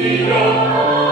Dio.